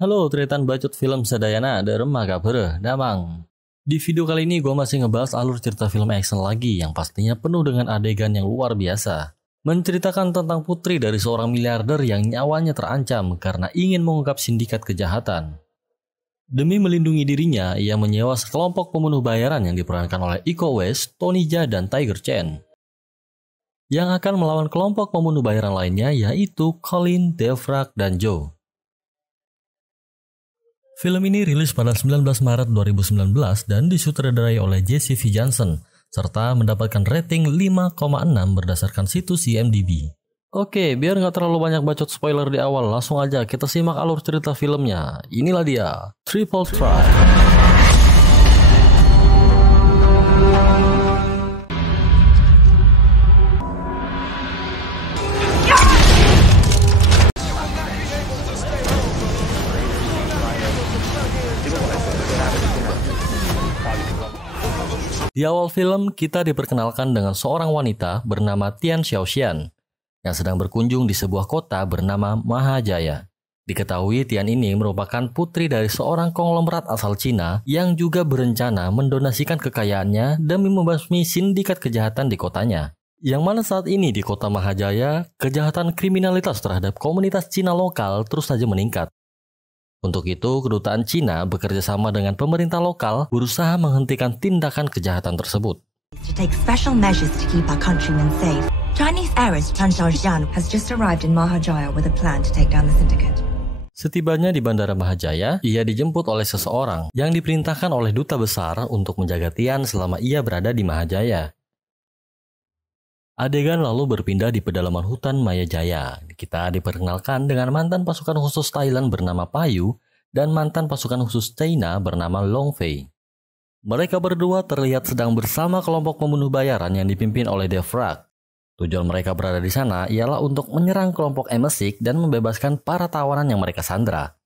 Halo, Tritan Bacot Film Sadayana, Derema Kabar, Damang. Di video kali ini gue masih ngebahas alur cerita film action lagi yang pastinya penuh dengan adegan yang luar biasa. Menceritakan tentang putri dari seorang miliarder yang nyawanya terancam karena ingin mengungkap sindikat kejahatan. Demi melindungi dirinya, ia menyewa sekelompok pembunuh bayaran yang diperankan oleh Iko Uwais, Tony Jaa, dan Tiger Chen. Yang akan melawan kelompok pembunuh bayaran lainnya yaitu Colin, Devrak, dan Joe. Film ini rilis pada 19 Maret 2019 dan disutradarai oleh Jesse V. Johnson, serta mendapatkan rating 5,6 berdasarkan situs IMDb. Oke, biar nggak terlalu banyak bacot spoiler di awal, langsung aja kita simak alur cerita filmnya. Inilah dia, Triple Try. Di awal film, kita diperkenalkan dengan seorang wanita bernama Tian Xiaoxian yang sedang berkunjung di sebuah kota bernama Mahajaya. Diketahui Tian ini merupakan putri dari seorang konglomerat asal Cina yang juga berencana mendonasikan kekayaannya demi membasmi sindikat kejahatan di kotanya. Yang mana saat ini di kota Mahajaya, kejahatan kriminalitas terhadap komunitas Cina lokal terus saja meningkat. Untuk itu, kedutaan Cina bekerja sama dengan pemerintah lokal berusaha menghentikan tindakan kejahatan tersebut. To take special measures to keep our countrymen safe. Chinese heiress Tian Xiaoxian has just arrived in Mahajaya with a plan to take down the syndicate. Setibanya di Bandara Mahajaya, ia dijemput oleh seseorang yang diperintahkan oleh duta besar untuk menjaga Tian selama ia berada di Mahajaya. Adegan lalu berpindah di pedalaman hutan Mayajaya. Kita diperkenalkan dengan mantan pasukan khusus Thailand bernama Payu dan mantan pasukan khusus China bernama Long Fei. Mereka berdua terlihat sedang bersama kelompok pembunuh bayaran yang dipimpin oleh Devrak. Tujuan mereka berada di sana ialah untuk menyerang kelompok MI6 dan membebaskan para tawanan yang mereka sandra.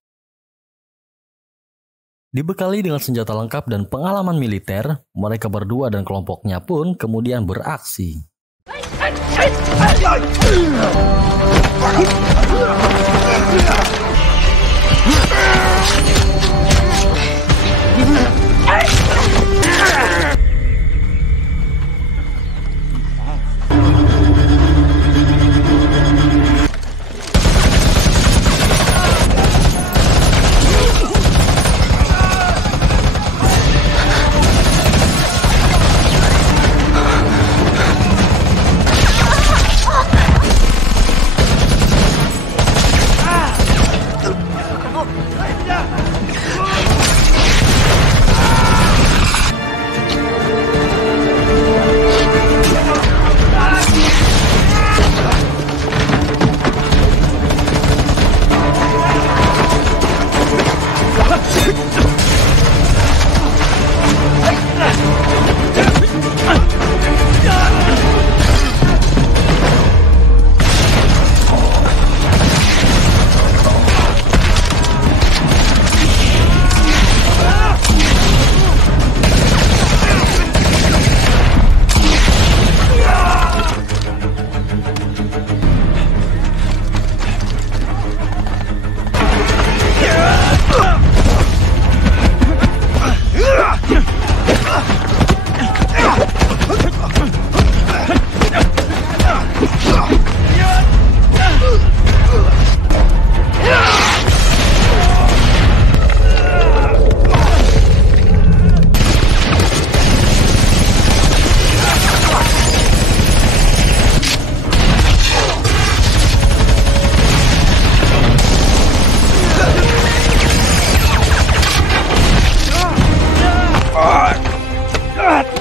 Dibekali dengan senjata lengkap dan pengalaman militer, mereka berdua dan kelompoknya pun kemudian beraksi.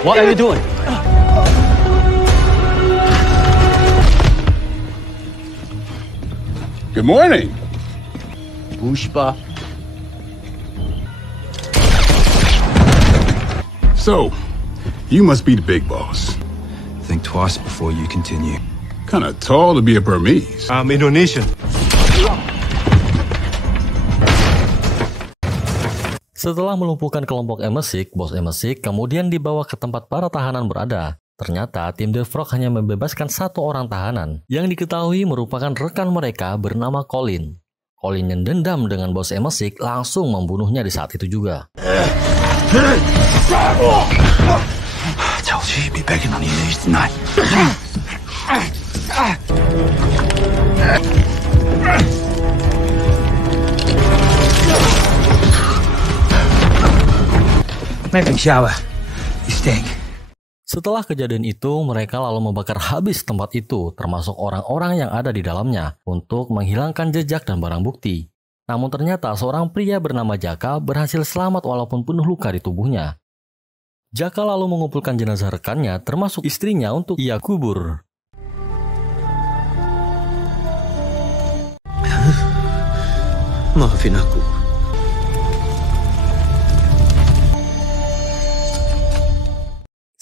What are you doing? Good morning. Pushpa. So, you must be the big boss. Think twice before you continue. Kinda tall to be a Burmese. I'm Indonesian. Setelah melumpuhkan kelompok MI6, bos MI6 kemudian dibawa ke tempat para tahanan berada. Ternyata tim Devrak hanya membebaskan satu orang tahanan yang diketahui merupakan rekan mereka bernama Colin. Colin yang dendam dengan bos Emmersik langsung membunuhnya di saat itu juga. Tells you you'd be begging on your knees tonight. Make me shower. You stink. Setelah kejadian itu, mereka lalu membakar habis tempat itu, termasuk orang-orang yang ada di dalamnya, untuk menghilangkan jejak dan barang bukti. Namun ternyata seorang pria bernama Jaka berhasil selamat walaupun penuh luka di tubuhnya. Jaka lalu mengumpulkan jenazah rekannya, termasuk istrinya, untuk ia kubur. Maafin aku.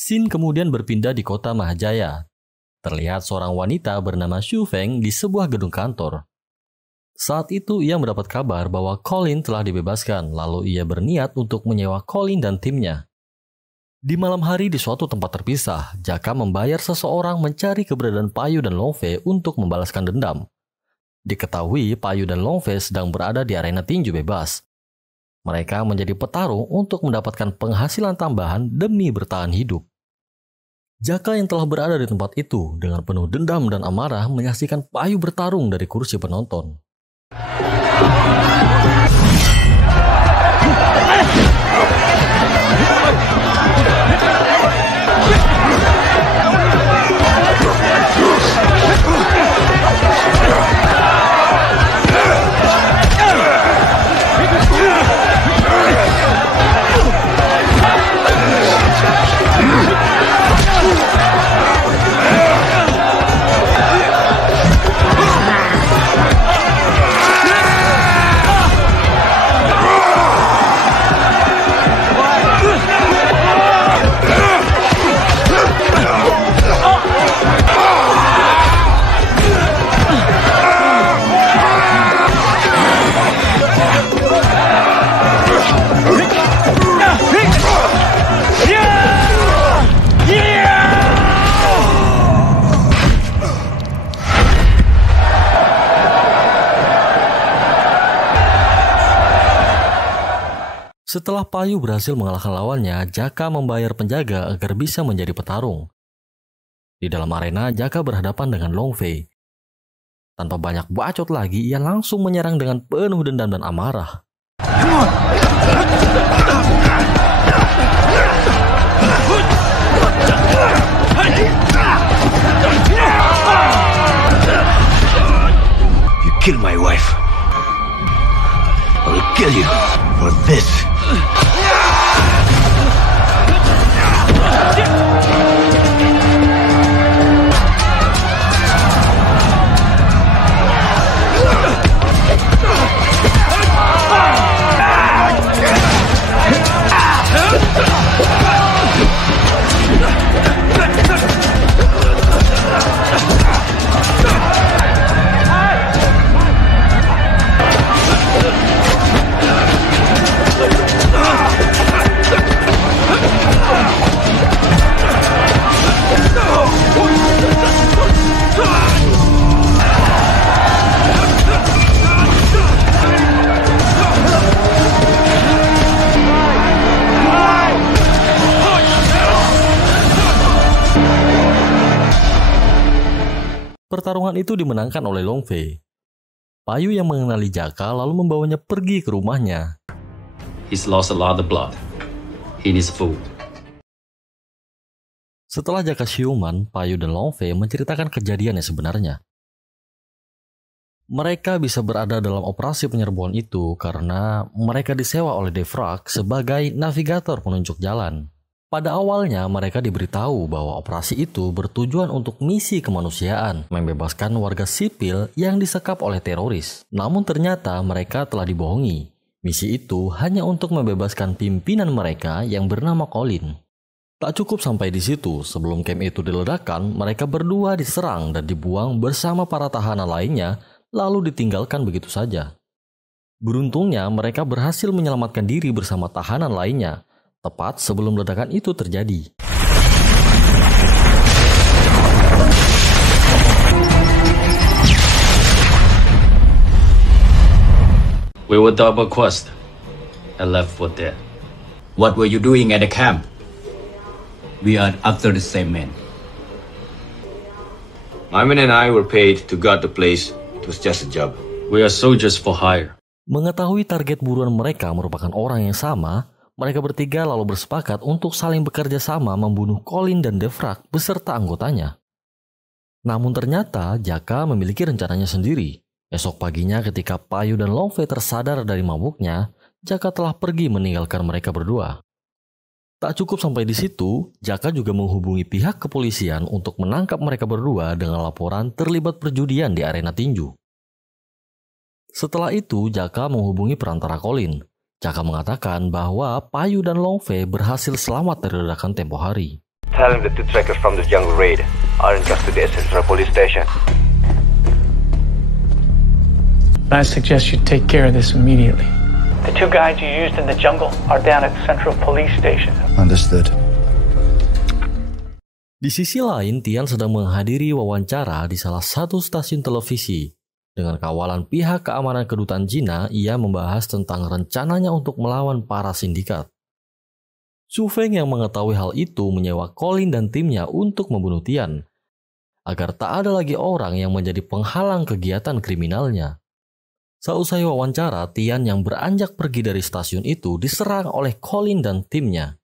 Scene kemudian berpindah di kota Mahajaya. Terlihat seorang wanita bernama Xu Feng di sebuah gedung kantor. Saat itu ia mendapat kabar bahwa Colin telah dibebaskan, lalu ia berniat untuk menyewa Colin dan timnya. Di malam hari di suatu tempat terpisah, Jaka membayar seseorang mencari keberadaan Payu dan Longfei untuk membalaskan dendam. Diketahui Payu dan Longfei sedang berada di arena tinju bebas. Mereka menjadi petarung untuk mendapatkan penghasilan tambahan demi bertahan hidup. Jaka yang telah berada di tempat itu dengan penuh dendam dan amarah menyaksikan Payu bertarung dari kursi penonton. Setelah Payu berhasil mengalahkan lawannya, Jaka membayar penjaga agar bisa menjadi petarung. Di dalam arena, Jaka berhadapan dengan Longfei. Tanpa banyak bacot lagi, ia langsung menyerang dengan penuh dendam dan amarah. You killed my wife. I will kill you for this. Pertarungan itu dimenangkan oleh Longfei. Payu yang mengenali Jaka lalu membawanya pergi ke rumahnya. He's lost a lot of blood. He needs food. Setelah Jaka siuman, Payu dan Longfei menceritakan kejadian yang sebenarnya. Mereka bisa berada dalam operasi penyerbuan itu karena mereka disewa oleh Devrak sebagai navigator penunjuk jalan. Pada awalnya, mereka diberitahu bahwa operasi itu bertujuan untuk misi kemanusiaan, membebaskan warga sipil yang disekap oleh teroris. Namun ternyata mereka telah dibohongi. Misi itu hanya untuk membebaskan pimpinan mereka yang bernama Colin. Tak cukup sampai di situ, sebelum camp itu diledakkan, mereka berdua diserang dan dibuang bersama para tahanan lainnya, lalu ditinggalkan begitu saja. Beruntungnya, mereka berhasil menyelamatkan diri bersama tahanan lainnya, tepat sebelum ledakan itu terjadi. We were double crossed and left for dead. What were you doing at the camp? We are after the same man. My men and I were paid to guard the place. It was just a job. We are soldiers for hire. Mengetahui target buruan mereka merupakan orang yang sama, mereka bertiga lalu bersepakat untuk saling bekerja sama membunuh Colin dan Devrak beserta anggotanya. Namun ternyata Jaka memiliki rencananya sendiri. Esok paginya ketika Payu dan Longfei tersadar dari mabuknya, Jaka telah pergi meninggalkan mereka berdua. Tak cukup sampai di situ, Jaka juga menghubungi pihak kepolisian untuk menangkap mereka berdua dengan laporan terlibat perjudian di arena tinju. Setelah itu, Jaka menghubungi perantara Colin. Jaka mengatakan bahwa Payu dan Longfei berhasil selamat dari ledakan tempo hari. Tell him the two trackers from the jungle raid are in custody at Central Police Station. I suggest you take care of this immediately. The two guys you used in the jungle are down at Central Police Station. Understood. Di sisi lain, Tian sedang menghadiri wawancara di salah satu stasiun televisi. Dengan kawalan pihak keamanan kedutaan Cina, ia membahas tentang rencananya untuk melawan para sindikat. Su Feng yang mengetahui hal itu menyewa Colin dan timnya untuk membunuh Tian, agar tak ada lagi orang yang menjadi penghalang kegiatan kriminalnya. Seusai wawancara, Tian yang beranjak pergi dari stasiun itu diserang oleh Colin dan timnya.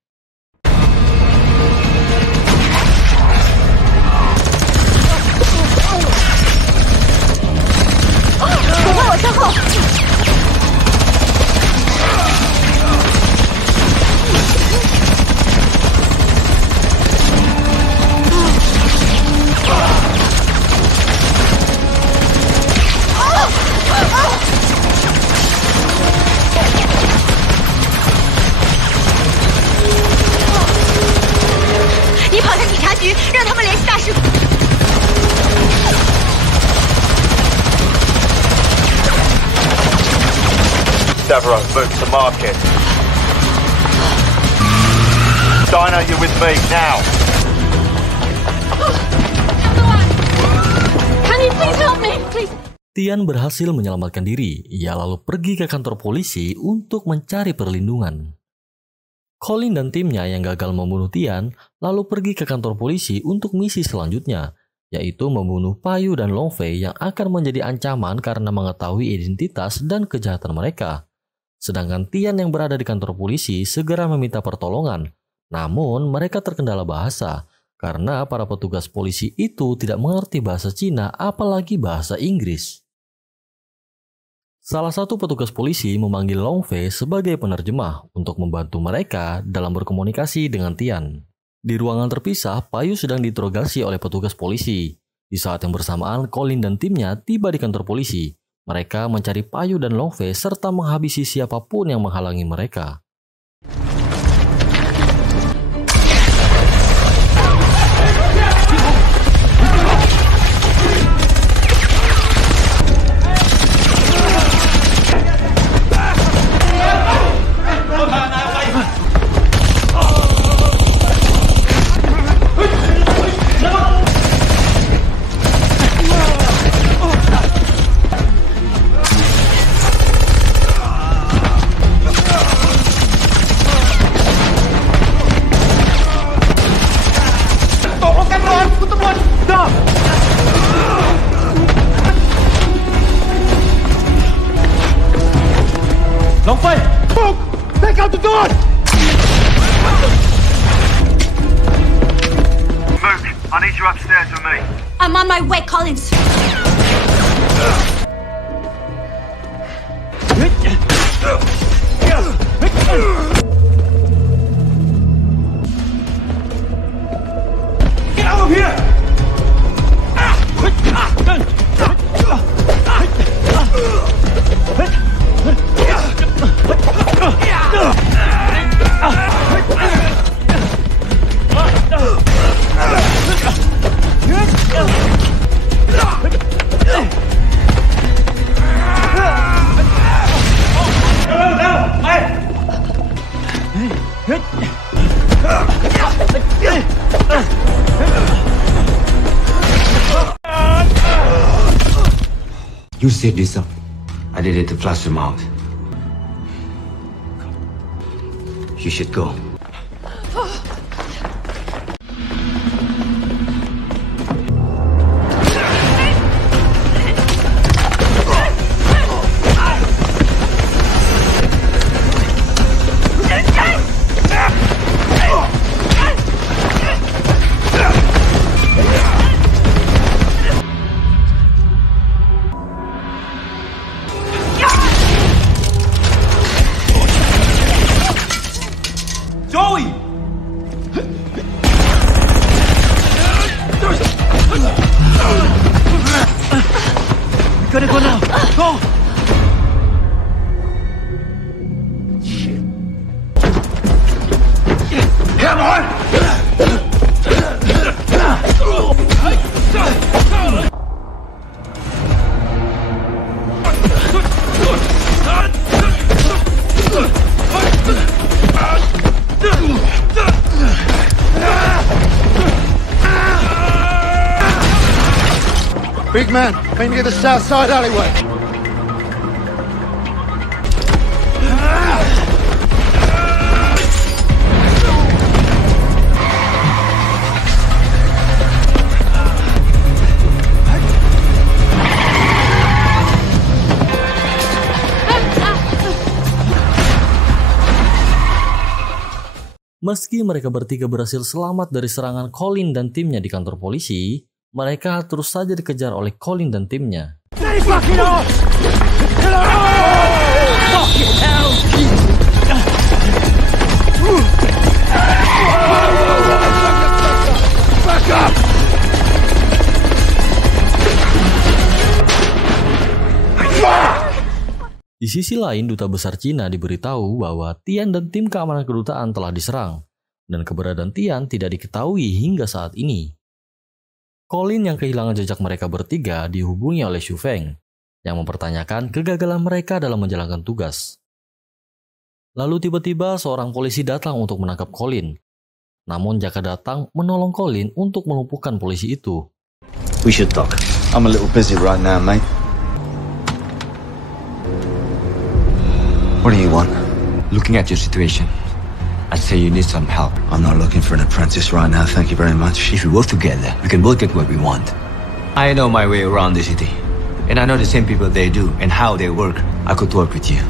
Devereaux, move to market. Dino, you're with me now. Can you please help me? Please. Tian berhasil menyelamatkan diri. Ia lalu pergi ke kantor polisi untuk mencari perlindungan. Colin dan timnya yang gagal membunuh Tian lalu pergi ke kantor polisi untuk misi selanjutnya, yaitu membunuh Payu dan Longfei yang akan menjadi ancaman karena mengetahui identitas dan kejahatan mereka. Sedangkan Tian yang berada di kantor polisi segera meminta pertolongan, namun mereka terkendala bahasa karena para petugas polisi itu tidak mengerti bahasa Cina apalagi bahasa Inggris. Salah satu petugas polisi memanggil Longfei sebagai penerjemah untuk membantu mereka dalam berkomunikasi dengan Tian. Di ruangan terpisah, Payu sedang diinterogasi oleh petugas polisi. Di saat yang bersamaan, Colin dan timnya tiba di kantor polisi. Mereka mencari Payu dan Longfei serta menghabisi siapapun yang menghalangi mereka. Longfei! Move! Take out the door! Mook, I need you upstairs with me. I'm on my way, Collins. Get out of here! You set this up. I did it to flush him out. you should go. Big man, meet me at the south side alleyway. Meski mereka bertiga berhasil selamat dari serangan Colin dan timnya di kantor polisi, mereka terus saja dikejar oleh Colin dan timnya. Di sisi lain, Duta Besar Cina diberitahu bahwa Tian dan tim keamanan kedutaan telah diserang, dan keberadaan Tian tidak diketahui hingga saat ini. Colin yang kehilangan jejak mereka bertiga dihubungi oleh Xu Feng, yang mempertanyakan kegagalan mereka dalam menjalankan tugas. Lalu tiba-tiba seorang polisi datang untuk menangkap Colin. Namun Jaka datang menolong Colin untuk melumpuhkan polisi itu. We should talk. I'm a little busy right now, mate. What do you want? Looking at your situation, I'd say you need some help. I'm not looking for an apprentice right now, thank you very much. If we work together, we can both get what we want. I know my way around the city, and I know the same people they do and how they work. I could work with you.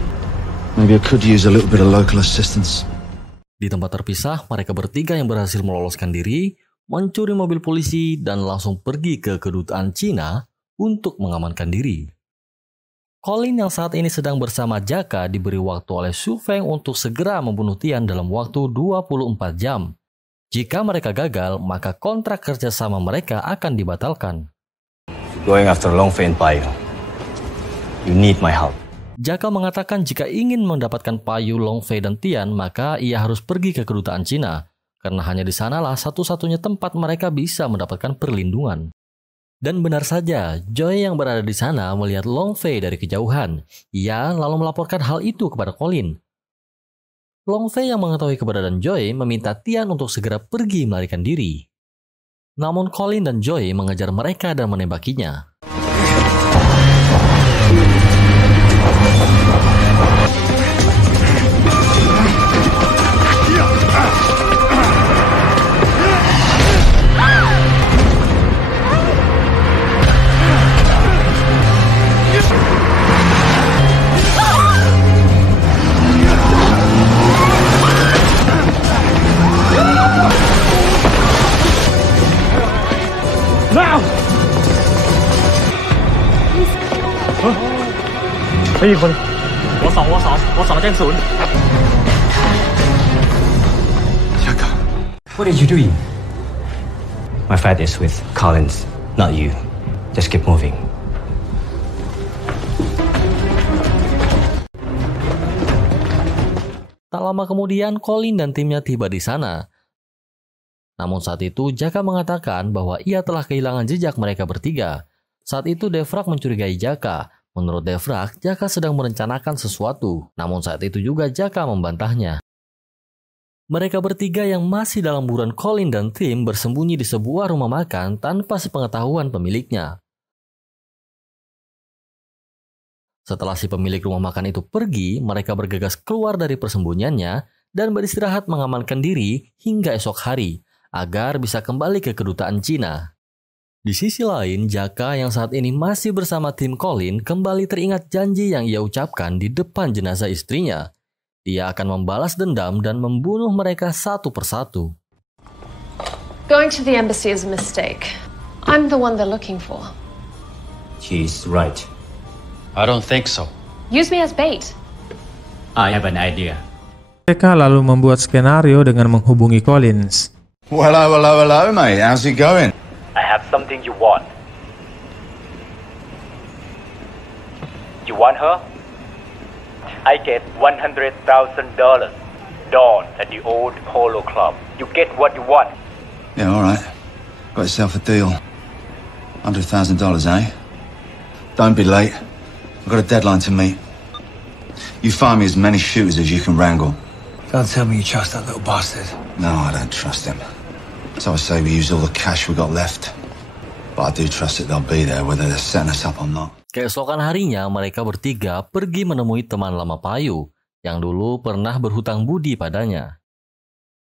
Maybe I could use a little bit of local assistance. Di tempat terpisah, mereka bertiga yang berhasil meloloskan diri, mencuri mobil polisi, dan langsung pergi ke kedutaan Cina untuk mengamankan diri. Colin yang saat ini sedang bersama Jaka diberi waktu oleh Xu Feng untuk segera membunuh Tian dalam waktu 24 jam. Jika mereka gagal, maka kontrak kerjasama mereka akan dibatalkan. Going after Long Fei and Pai Yu, you need my help. Jaka mengatakan jika ingin mendapatkan Pai Yu, Long Fei, dan Tian, maka ia harus pergi ke kedutaan Cina, karena hanya di sanalah satu-satunya tempat mereka bisa mendapatkan perlindungan. Dan benar saja, Joy yang berada di sana melihat Long Fei dari kejauhan. Ia lalu melaporkan hal itu kepada Colin. Long Fei yang mengetahui keberadaan Joy meminta Tian untuk segera pergi melarikan diri. Namun Colin dan Joy mengejar mereka dan menembakinya. Now! 有คน我扫正ศูนย์ Jaka. What are you doing? My fight is with Collins, not you. Just keep moving. Tak lama kemudian, Colin dan timnya tiba di sana. Namun saat itu, Jaka mengatakan bahwa ia telah kehilangan jejak mereka bertiga. Saat itu, Devrak mencurigai Jaka. Menurut Devrak, Jaka sedang merencanakan sesuatu. Namun saat itu juga Jaka membantahnya. Mereka bertiga yang masih dalam buruan Colin dan tim bersembunyi di sebuah rumah makan tanpa sepengetahuan pemiliknya. Setelah si pemilik rumah makan itu pergi, mereka bergegas keluar dari persembunyiannya dan beristirahat mengamankan diri hingga esok hari agar bisa kembali ke kedutaan Cina. Di sisi lain, Jaka yang saat ini masih bersama tim Colin kembali teringat janji yang ia ucapkan di depan jenazah istrinya. Dia akan membalas dendam dan membunuh mereka satu persatu. Going to the embassy is a mistake. I'm the one they're looking for. She's right. I don't think so. Use me as bait. I have an idea. Mereka lalu membuat skenario dengan menghubungi Collins. Well, hello, mate. How's it going? I have something you want. You want her? I get $100,000. Dawn at the old Polo Club. You get what you want. Yeah, all right. Got yourself a deal. $100,000, eh? Don't be late. I've got a deadline to meet. You find me as many shooters as you can wrangle. Don't tell me you trust that little bastard. No, I don't trust him. So I say we use all the cash we got left. But I do trust that they'll be there whether they're setting us up or not. Keesokan harinya, mereka bertiga pergi menemui teman lama Payu yang dulu pernah berhutang budi padanya.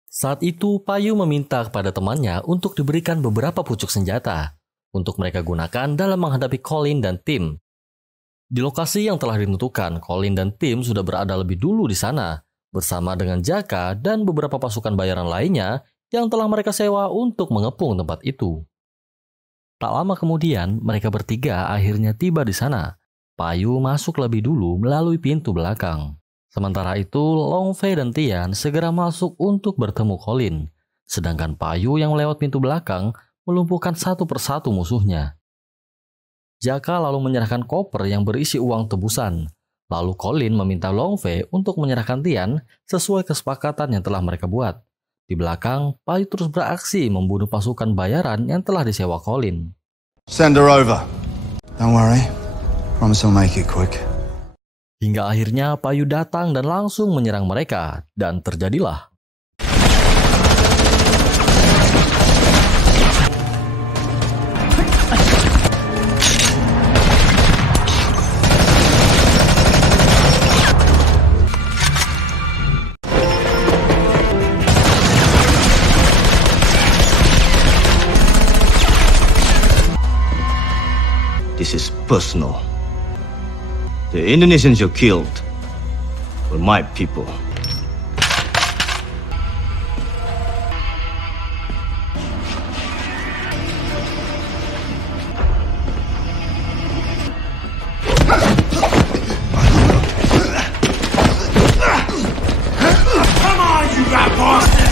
Saat itu, Payu meminta kepada temannya untuk diberikan beberapa pucuk senjata untuk mereka gunakan dalam menghadapi Colin dan tim. Di lokasi yang telah ditentukan, Colin dan tim sudah berada lebih dulu di sana bersama dengan Jaka dan beberapa pasukan bayaran lainnya yang telah mereka sewa untuk mengepung tempat itu. Tak lama kemudian, mereka bertiga akhirnya tiba di sana. Payu masuk lebih dulu melalui pintu belakang. Sementara itu, Long Fei dan Tian segera masuk untuk bertemu Colin. Sedangkan Payu yang lewat pintu belakang melumpuhkan satu persatu musuhnya. Jaka lalu menyerahkan koper yang berisi uang tebusan. Lalu Colin meminta Long Fei untuk menyerahkan Tian sesuai kesepakatan yang telah mereka buat. Di belakang, Payu terus beraksi membunuh pasukan bayaran yang telah disewa Colin. Send her over. Don't worry. Promise I'll make it quick. Hingga akhirnya Payu datang dan langsung menyerang mereka, dan terjadilah. This is personal. The Indonesians you killed were my people. Come on, you rat bastard!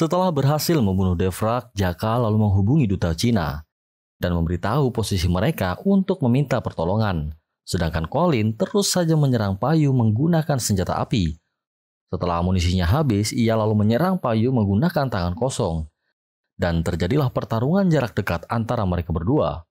Setelah berhasil membunuh Devrak, Jaka lalu menghubungi duta Cina dan memberitahu posisi mereka untuk meminta pertolongan. Sedangkan Colin terus saja menyerang Payu menggunakan senjata api. Setelah amunisinya habis, ia lalu menyerang Payu menggunakan tangan kosong. Dan terjadilah pertarungan jarak dekat antara mereka berdua.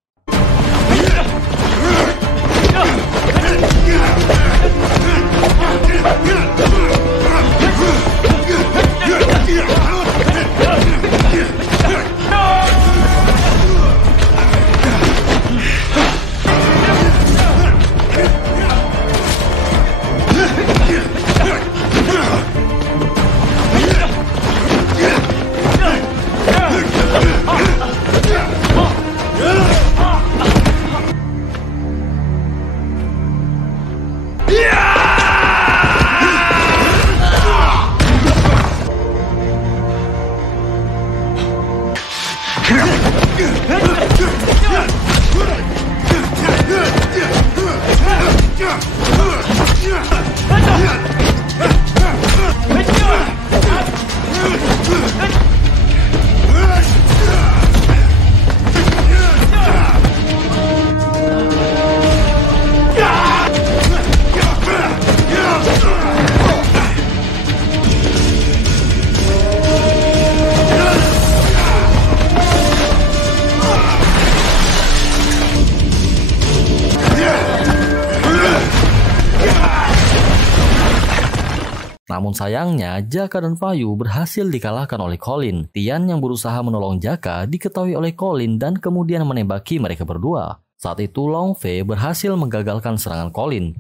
Namun sayangnya, Jaka dan Payu berhasil dikalahkan oleh Colin. Tian yang berusaha menolong Jaka diketahui oleh Colin dan kemudian menembaki mereka berdua. Saat itu Long Fei berhasil menggagalkan serangan Colin.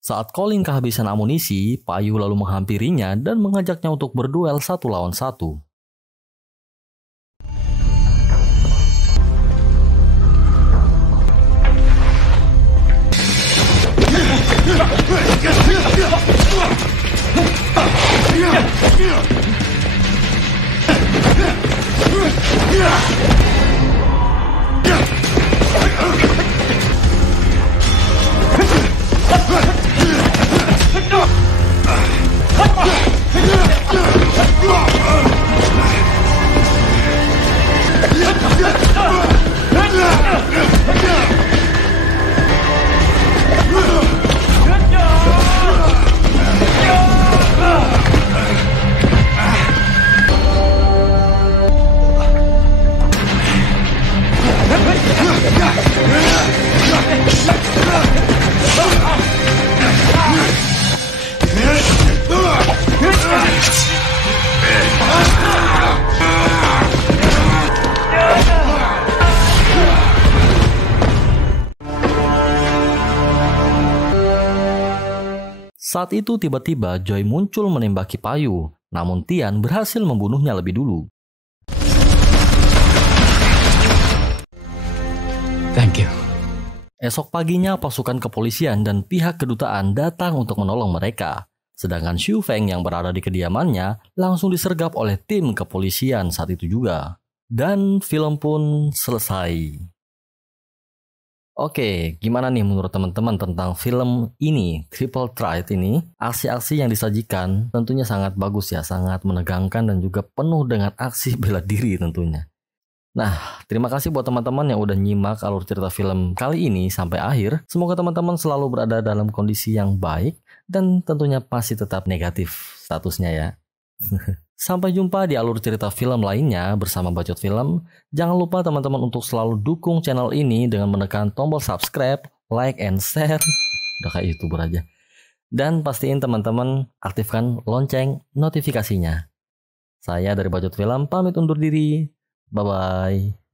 Saat Colin kehabisan amunisi, Payu lalu menghampirinya dan mengajaknya untuk berduel 1 lawan 1. Saat itu tiba-tiba Joy muncul menembaki Payu, namun Tian berhasil membunuhnya lebih dulu. Thank you. Esok paginya pasukan kepolisian dan pihak kedutaan datang untuk menolong mereka. Sedangkan Xu Feng yang berada di kediamannya langsung disergap oleh tim kepolisian saat itu juga. Dan film pun selesai. Oke, gimana nih menurut teman-teman tentang film ini, Triple Threat ini? Aksi-aksi yang disajikan tentunya sangat bagus ya, sangat menegangkan dan juga penuh dengan aksi bela diri tentunya. Nah, terima kasih buat teman-teman yang udah nyimak alur cerita film kali ini sampai akhir. Semoga teman-teman selalu berada dalam kondisi yang baik dan tentunya masih tetap negatif statusnya ya. Sampai jumpa di alur cerita film lainnya bersama Bacot Film. Jangan lupa teman-teman untuk selalu dukung channel ini dengan menekan tombol subscribe, like, and share. Udah kayak YouTuber aja. Dan pastiin teman-teman aktifkan lonceng notifikasinya. Saya dari Bacot Film pamit undur diri. Bye-bye.